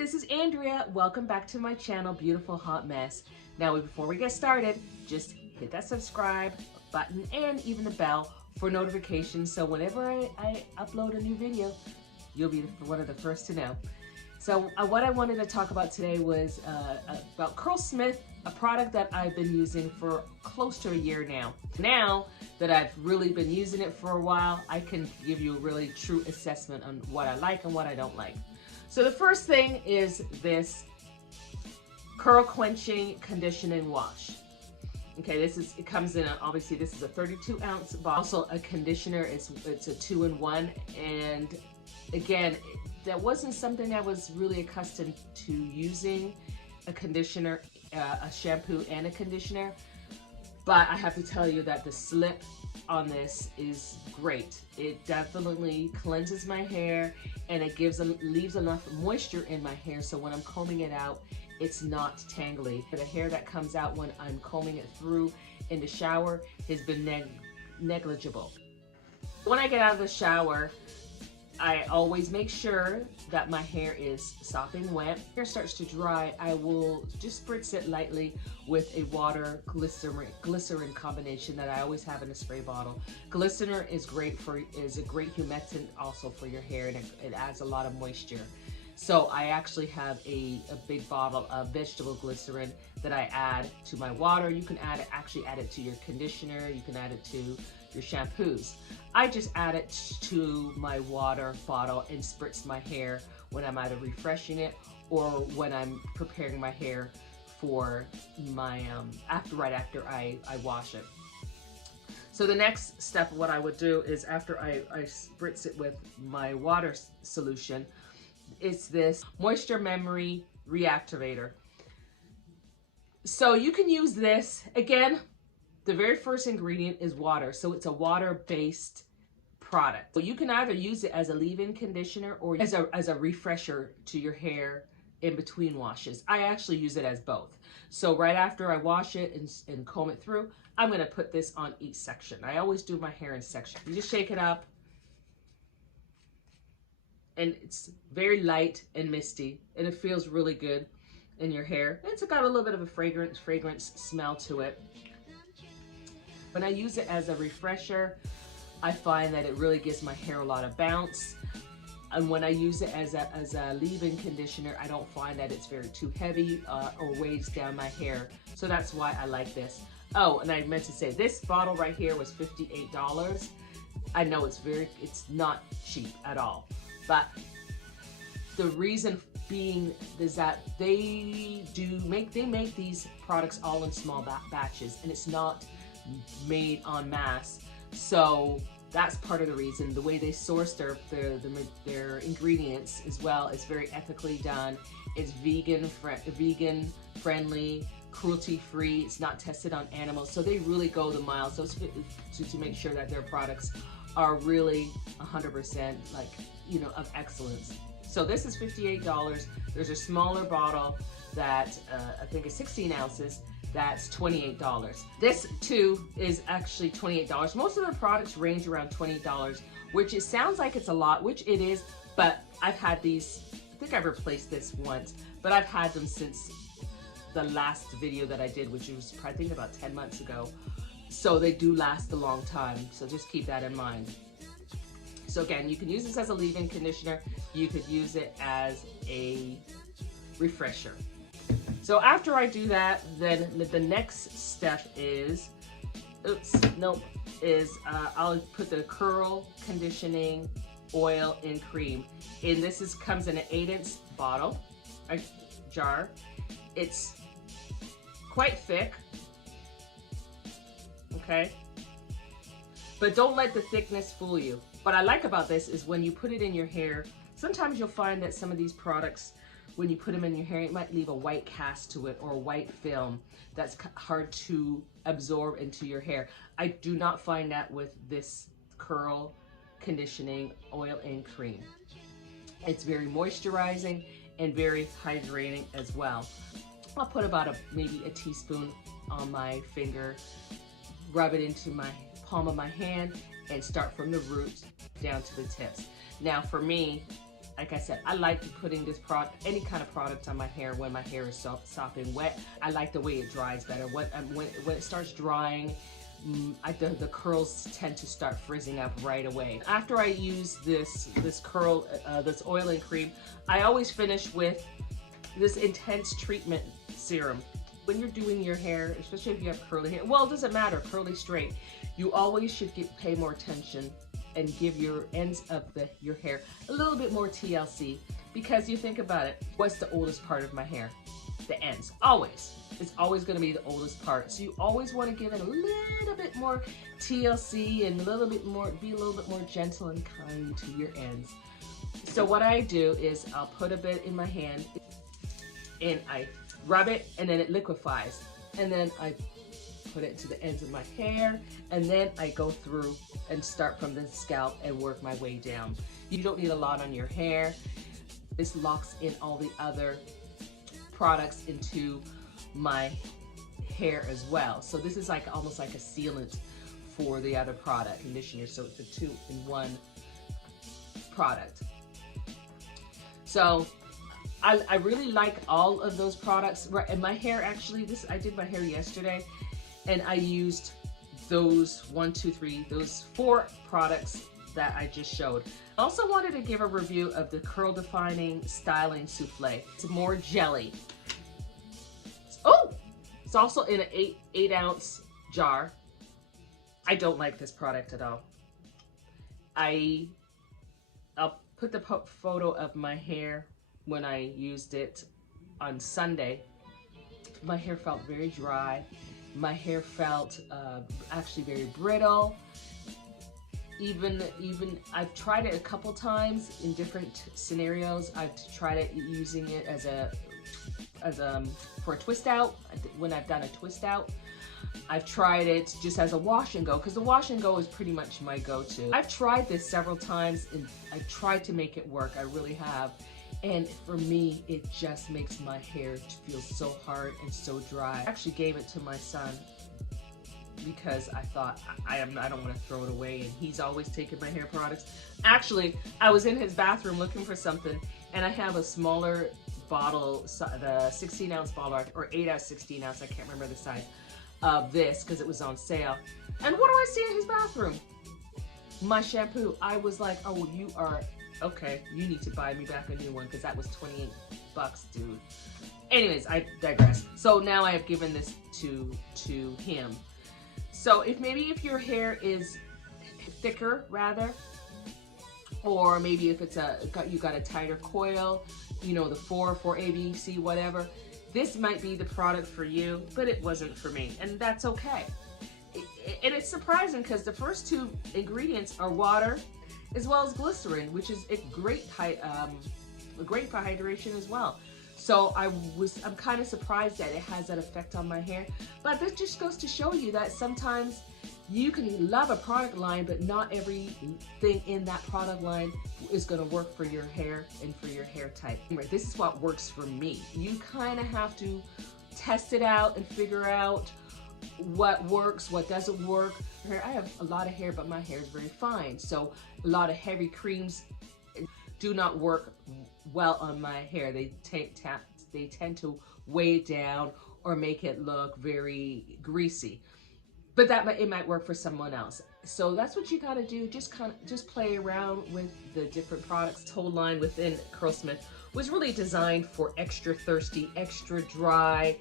this is Andrea. Welcome back to my channel, Beautiful Hot Mess. Now, before we get started, just hit that subscribe button and even the bell for notifications, so whenever I upload a new video, you'll be one of the first to know. So what I wanted to talk about today was about Curlsmith, a product that I've been using for close to a year now. Now that I've really been using it for a while, I can give you a really true assessment on what I like and what I don't like. So the first thing is this Curl Quenching Conditioning Wash. Okay, it comes in, obviously this is a 32-ounce bottle. Also a conditioner, it's a 2-in-1, and again, that wasn't something I was really accustomed to using, a conditioner, a shampoo and a conditioner. But I have to tell you that the slip on this is great. It definitely cleanses my hair, and it leaves enough moisture in my hair so when I'm combing it out, it's not tangly. The hair that comes out when I'm combing it through in the shower has been negligible. When I get out of the shower, I always make sure that my hair is sopping wet. Hair starts to dry, I will just spritz it lightly with a water glycerin combination that I always have in a spray bottle. Glycerin is a great humectant also for your hair, and it adds a lot of moisture. So I actually have a big bottle of vegetable glycerin that I add to my water. You can actually add it to your conditioner, you can add it to your shampoos. I just add it to my water bottle and spritz my hair when I'm either refreshing it or when I'm preparing my hair for my right after I wash it. So the next step, what I would do is after I spritz it with my water solution, it's this Moisture Memory Reactivator. So you can use this, again, the very first ingredient is water, so it's a water-based product. So you can either use it as a leave-in conditioner or as a refresher to your hair in between washes. I actually use it as both. So right after I wash it and comb it through, I'm gonna put this on each section. I always do my hair in sections. You just shake it up, and it's very light and misty, and it feels really good in your hair. It's got a little bit of a fragrance smell to it. When I use it as a refresher, I find that it really gives my hair a lot of bounce. And when I use it as a leave-in conditioner, I don't find that it's too heavy or weighs down my hair. So that's why I like this. Oh, and I meant to say, this bottle right here was $58. I know it's not cheap at all. But the reason being is that they make these products all in small batches, and it's not made en masse. So that's part of the reason. The way they source their ingredients as well is very ethically done. It's vegan friendly, cruelty free. It's not tested on animals. So they really go the mile to make sure that their products are really 100% of excellence. So this is $58. There's a smaller bottle that I think is 16 ounces. That's $28. This too is actually $28. Most of the products range around $20, which it sounds like it's a lot, which it is, but I've had these, I think I've replaced this once, but I've had them since the last video that I did, which was I think about 10 months ago. So they do last a long time, so just keep that in mind. So again, you can use this as a leave-in conditioner. You could use it as a refresher. So after I do that, then the next step is, I'll put the Curl Conditioning Oil and Cream. And this comes in an 8-ounce bottle, a jar. It's quite thick, okay? But don't let the thickness fool you. What I like about this is when you put it in your hair, sometimes you'll find that some of these products, when you put them in your hair, it might leave a white cast to it or a white film that's hard to absorb into your hair. I do not find that with this Curl Conditioning Oil and Cream. It's very moisturizing and very hydrating as well. I'll put about maybe a teaspoon on my finger, rub it into my palm of my hand, and start from the roots down to the tips. Now for me, like I said, I like putting this product, any kind of product on my hair when my hair is soft and wet. I like the way it dries better. When it starts drying, the curls tend to start frizzing up right away. After I use this oiling cream, I always finish with this intense treatment serum. When you're doing your hair, especially if you have curly hair, well, it doesn't matter, curly, straight, you always should pay more attention and give your ends of your hair a little bit more TLC, because you think about it, what's the oldest part of my hair? The ends, always. It's always going to be the oldest part. So you always want to give it a little bit more TLC and be a little bit more gentle and kind to your ends. So what I do is I'll put a bit in my hand and I rub it, and then it liquefies, and then I put it to the ends of my hair, and then I go through and start from the scalp and work my way down. You don't need a lot on your hair. This locks in all the other products into my hair as well. So this is like almost like a sealant for the other product, conditioner. So it's a 2-in-1 product. So I really like all of those products. And my hair, actually, I did my hair yesterday, and I used those 4 products that I just showed. I also wanted to give a review of the Curl Defining Styling Souffle. It's more jelly. Oh, it's also in an 8-ounce jar. I don't like this product at all. I'll put the photo of my hair when I used it on Sunday. My hair felt very dry. My hair felt actually very brittle. Even I've tried it a couple times in different scenarios. I've tried it using it for a twist out, when I've done a twist out. I've tried it just as a wash and go, because the wash and go is pretty much my go-to. I've tried this several times, and I've tried to make it work. I really have. And for me, it just makes my hair feel so hard and so dry. I actually gave it to my son because I thought I don't want to throw it away, and he's always taking my hair products. Actually, I was in his bathroom looking for something, and I have a smaller bottle, the 16-ounce bottle, or 8-ounce, 16-ounce, I can't remember the size of this because it was on sale. And what do I see in his bathroom? My shampoo. I was like, oh, you are okay, you need to buy me back a new one, because that was 28 bucks, dude. Anyways, I digress. So now I have given this to him. So if your hair is thicker, rather, or maybe if it's you got a tighter coil, you know, the 4ABC, whatever, this might be the product for you, but it wasn't for me, and that's okay. And it's surprising because the first 2 ingredients are water as well as glycerin, which is great for hydration as well. So I'm kind of surprised that it has that effect on my hair. But this just goes to show you that sometimes you can love a product line, but not everything in that product line is going to work for your hair and for your hair type. This is what works for me. You kind of have to test it out and figure out what works, what doesn't work. I have a lot of hair, but my hair is very fine. So a lot of heavy creams do not work well on my hair. They tend to weigh it down or make it look very greasy. But it might work for someone else. So that's what you gotta do. Just play around with the different products. This whole line within Curlsmith was really designed for extra thirsty, extra dry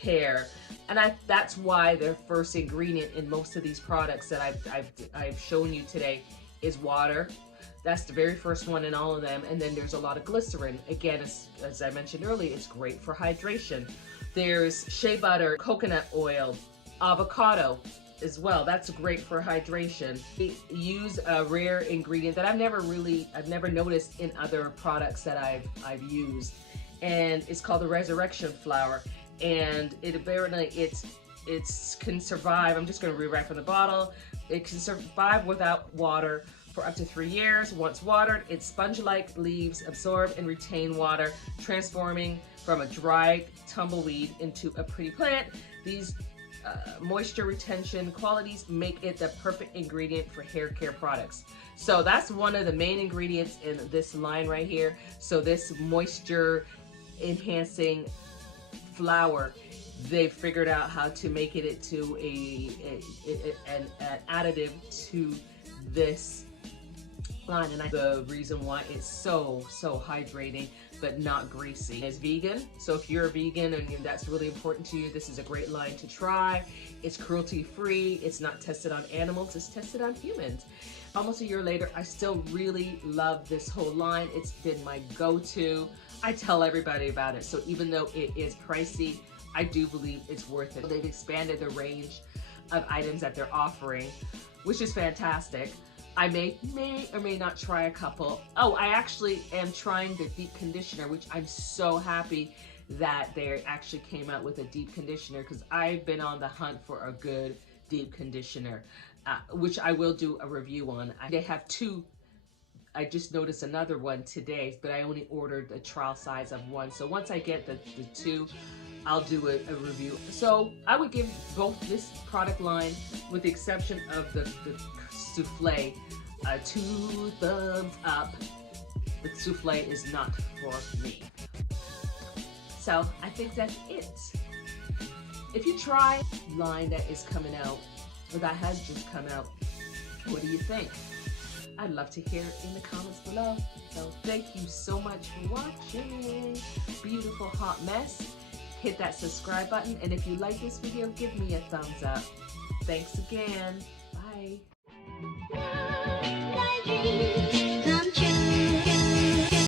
hair, and that's why their first ingredient in most of these products that I've shown you today is water. That's the very first one in all of them, and then there's a lot of glycerin. Again, as I mentioned earlier, it's great for hydration. There's shea butter, coconut oil, avocado as well. That's great for hydration. They use a rare ingredient that I've never noticed in other products that I've used, and it's called the resurrection flour. And it apparently it can survive. I'm just going to read right from the bottle. It can survive without water for up to 3 years. Once watered, its sponge-like leaves absorb and retain water, transforming from a dry tumbleweed into a pretty plant. These moisture retention qualities make it the perfect ingredient for hair care products. So that's one of the main ingredients in this line right here. So this moisture enhancing flour, they figured out how to make it to an additive to this line, and the reason why it's so hydrating but not greasy. It's vegan, so if you're a vegan and that's really important to you, this is a great line to try. It's cruelty free, it's not tested on animals, it's tested on humans. Almost a year later, I still really love this whole line. It's been my go-to. I tell everybody about it, so even though it is pricey, I do believe it's worth it. They've expanded the range of items that they're offering, which is fantastic. I may or may not try a couple. Oh, I actually am trying the deep conditioner, which I'm so happy that they actually came out with a deep conditioner, because I've been on the hunt for a good deep conditioner, which I will do a review on. They have two. I just noticed another one today, but I only ordered a trial size of one. So once I get the two, I'll do a review. So I would give both this product line, with the exception of the Souffle, 2 thumbs up. The Souffle is not for me. So I think that's it. If you try line that is coming out, or that has just come out, what do you think? I'd love to hear it in the comments below. So thank you so much for watching. Beautiful hot mess. Hit that subscribe button, and if you like this video, give me a thumbs up. Thanks again. Bye.